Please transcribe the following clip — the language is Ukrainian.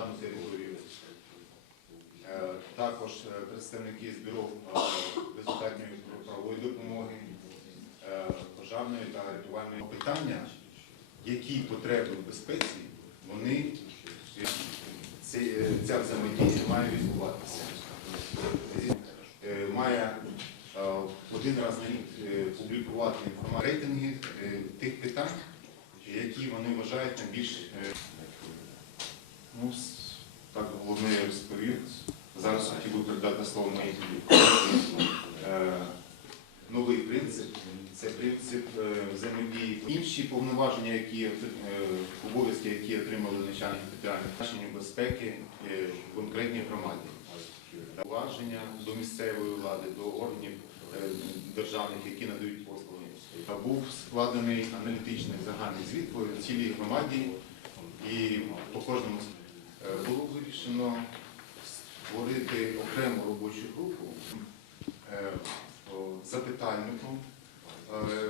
дану територію. Е, Також е, представники з бюро е, безоплатної правової допомоги, пожарної та рятувальної питання, які потреби в безпеці, вони ця взаємодія має відбуватися. Має один раз на рік публікувати інформацію рейтинги тих питань, які вони вважають найбільш ну, так головне я розповів. Зараз хотів би передати слово колезі. Е, Новий принцип це принцип е, взаємодії. Інші повноваження, які е, обов'язки, які отримали начальник територіальних значення безпеки е, в конкретній громаді. Поваження до місцевої влади, до органів державних, які надають послуги. Був складений аналітичний загальний звіт по цілій громаді і по кожному вирішено створити окрему робочу групу е, запитальником. е,